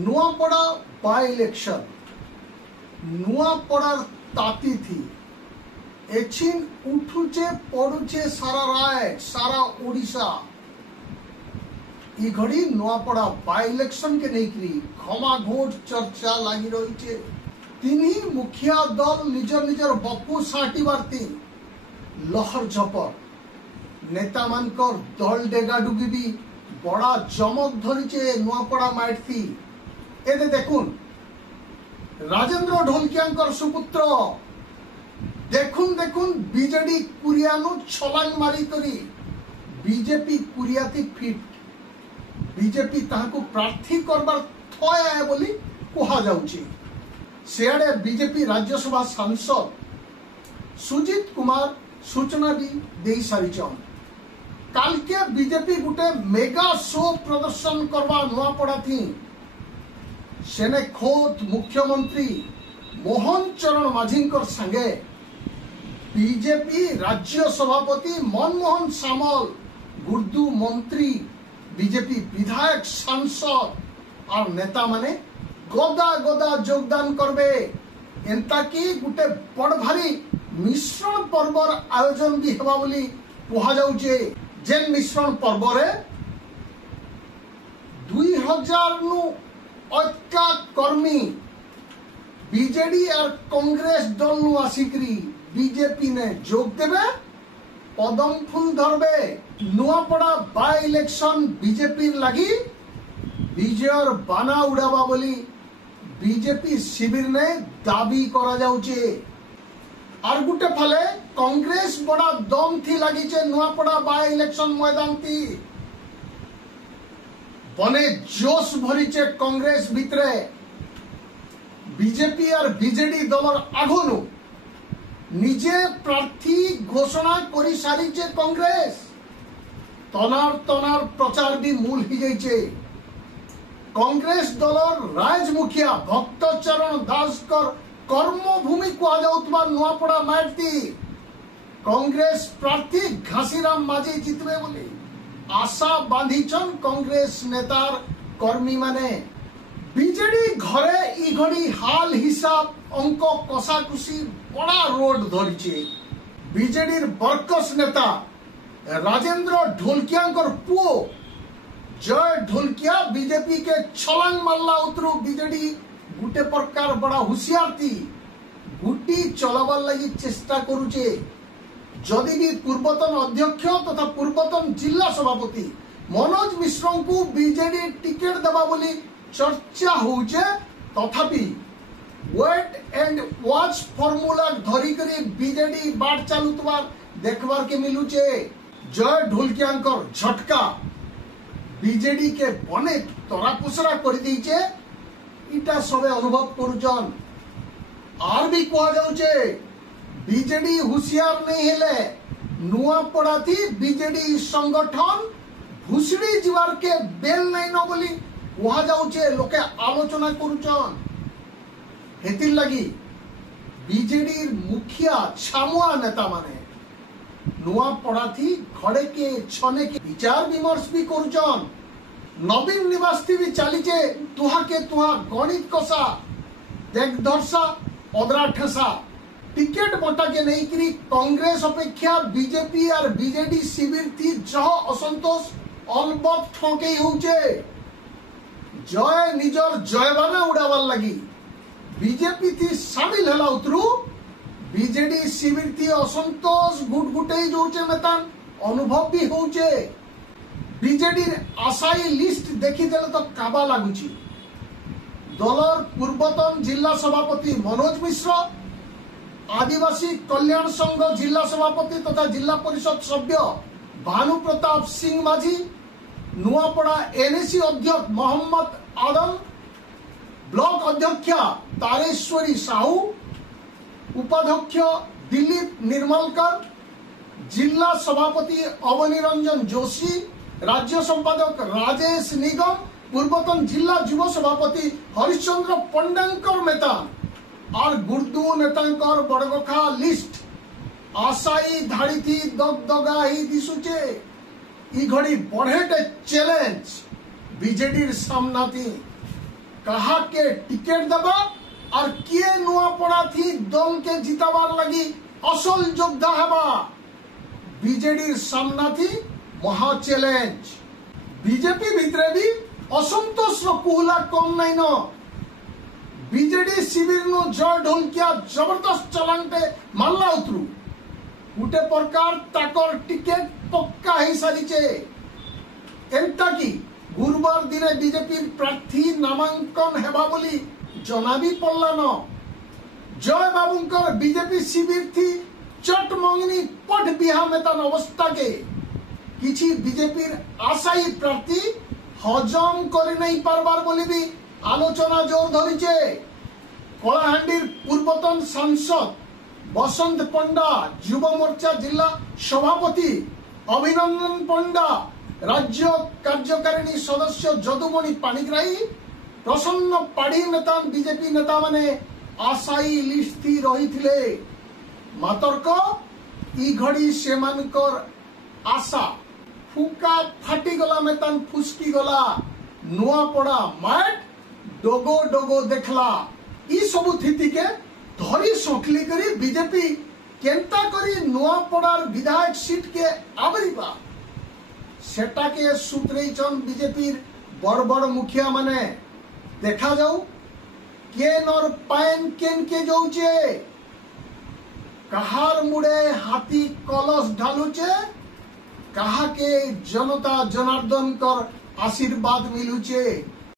Nuapada by election नुआपड़ार ताती थी एचिन उठुचे पड़ुचे सारा राय सारा ओडिशा ई घड़ी नुआपड़ा बाय इलेक्शन के नहीं घमाघोट चर्चा लगी रही तीन मुखिया दल निजर निजर बपू साटी बार्ती लहर झपर नेता मानकर दल डेगाडुगी भी बड़ा जमक धरीचे नुआपड़ा माइटी एदे देखुन राजेंद्र ढोलकिया सुपुत्र देखुन देखुन बीजेडी कुरियानु छलांग मारी करी बीजेपी कुरियाती फिट बीजेपी ताहाकु प्रार्थी करबार थय है बोली कहा जाउची सेआडे बीजेपी राज्यसभा सांसद सुजीत कुमार सूचना भी दे सारिचन काल के बीजेपी गुटे मेगा शो प्रदर्शन करवा नुआपड़ा थी सेने खोद मुख्यमंत्री मोहन चरण माझी संगे बीजेपी राज्य सभापति मनमोहन सामल गुर्दू मंत्री बीजेपी विधायक सांसद और नेता माने गदा गदा योगदान करबे एंता की गुटे बड़ भारी मिश्रण पर्वर आयोजन भी हेबा बोली कहा जाउचे जेन मिश्रण पर्व रे 2000 नु अटका कर्मी बीजेडी और कांग्रेस दल नु आसिकरी बीजेपी ने जोग देबे पदम फूल धरबे नुआपड़ा बाय इलेक्शन बीजेपी लगी विजयर बाना उड़ावा बोली बीजेपी शिविर ने दाबी करा जाउचे और गुटे फले कांग्रेस बड़ा दम थी लगी नुआपड़ा बाय इलेक्शन मैदान थी बने जोश भरीचे कांग्रेस भितरे बीजेपी और बीजेडी दलर आगनु निजे प्रार्थी घोषणा करी सारीचे कांग्रेस तनार तनार प्रचार भी मूल ही जाइए कांग्रेस दलर राज मुखिया भक्तचरण दासकर कर्मभूमि कहुवा नुआपड़ा माटी कांग्रेस प्रार्थी घासीराम माझी जितबे बोली आशा बांधीचन कांग्रेस नेतार कर्मी माने बीजेडी घरे ई घड़ी हाल हिसाब अंक कषाकुषी बड़ा रोड धरीचे बीजेडी बरकस नेता राजेंद्र ढोलकिया पुओ जय ढोलकिया बीजेपी के छलांग मारला उतरू बीजेडी गुटे प्रकार बड़ा होशियार थी गुटी चलाबार लगी चेष्टा करुचे जदि भी पूर्वतन अध्यक्ष तथा पूर्वतन जिला सभापति मनोज मिश्र को बीजेडी टिकेट देबा बोली चर्चा होउचे तथापि वेट एंड वॉच फॉर्मूला धरी करी बीजेडी बाट चालुतबार देखबार के मिलुचे जय ढोलकिया झटका बीजेडी के बने तरापुसरा कर दीचे इटा सबे अनुभव करुचन आर भी कहा जाउचे बीजेडी होशियार नहीं हेले नुआपड़ा थी बीजेडी संगठन भुसड़ी जीवार के बेल नहीं न बोली कहा जाउचे लोके आलोचना करुचन हेतिर लगी बीजेडी मुखिया छामुआ नेता माने नुआपड़ा थी घड़े के छने के विचार विमर्श भी करुचन नवीन निवास भी चलीचे तुहा के तुहा गणित कषा देख दर्शा अदरा ठेसा टिकेट बटा के नहीं करी कांग्रेस अपेक्षा बीजेपी और बीजेडी शिविर थी जह असंतोष अलबत ठोके होचे जय निजर जयबाना उड़ावार लगी बीजेपी थी शामिल हला उतरू बीजेडी शिविर थी असंतोष गुटगुटे जोचे मेतान अनुभव भी होचे बीजेडी आशायी लिस्ट देखी देले तो काबा लागुची दलर पूर्वतन जिला सभापति मनोज मिश्र आदिवासी कल्याण संघ जिला सभापति तथा जिला परिषद सभ्य भानु प्रताप सिंह माझी नुआपड़ा एनएसी अध्यक्ष मोहम्मद आदम ब्लॉक अध्यक्षा तारेश्वरी साहू उपाध्यक्ष दिलीप निर्मलकर जिला सभापति अवनी रंजन जोशी राज्य संपादक राजेश निगम पूर्वतन जिला युव सभापति हरिश्चंद्र पंडांकर मेता और गुर्दू नेतांकर बड़गोखा लिस्ट आशायी धाड़ी थी दगदगा ही दिसुचे ई घड़ी बढ़ेटे चैलेंज बीजेडी सामना थी कहा के टिकेट देबा और किए नुआपड़ा थी दल के जिताबार लगी असल योद्धा हेबा बीजेडी सामना थी महा चैलेंज। बीजेपी भितरे भी असंतोष कुहला कम नहीं न बीजेडी शिविर नु जय ढोलकिया जबरदस्त चलांटे माल्ला उतरू गुटे प्रकार ताकर टिकेट पक्का ही सारीचे। एंता की गुरुवार दिन बीजेपी प्रार्थी नामांकन हेबा बोली जना भी पड़ला न। जय बाबूंकर बीजेपी शिविर थी चट मंगनी पट बिहा मेतान अवस्था के किछि बीजेपी आशायी प्रार्थी हजम करि नहीं पारबार बोली भी आलोचना जोर धरिचे। कलाहांडीर पूर्वतन सांसद बसंत पंडा, युवा मोर्चा जिला सभापति अभिनंदन पंडा, राज्य कार्यकारिणी सदस्य जदुमणि पाणिग्राही, प्रसन्न पाढ़ी नेता बीजेपी नेता माने आशायी लिस्ट थी रही थिले। मातर्क ई घड़ी सेमानकर आशा फुका फाटी गला मेतान फुसकी गला नुआपड़ा मैट डोगो डोगो देखला। ई सबु थिति के धरी सोखली करी बीजेपी केंता करी नुआपड़ार विधायक सीट के आवरीबा सेटा के सुतरेचन बीजेपी बड़ बड़ मुखिया माने। देखा जाऊ केन और पायन केन के जाऊचे कहार मुड़े हाथी कलश ढालुचे कहा के जनता जनार्दन कर आशीर्वाद मिलुचे।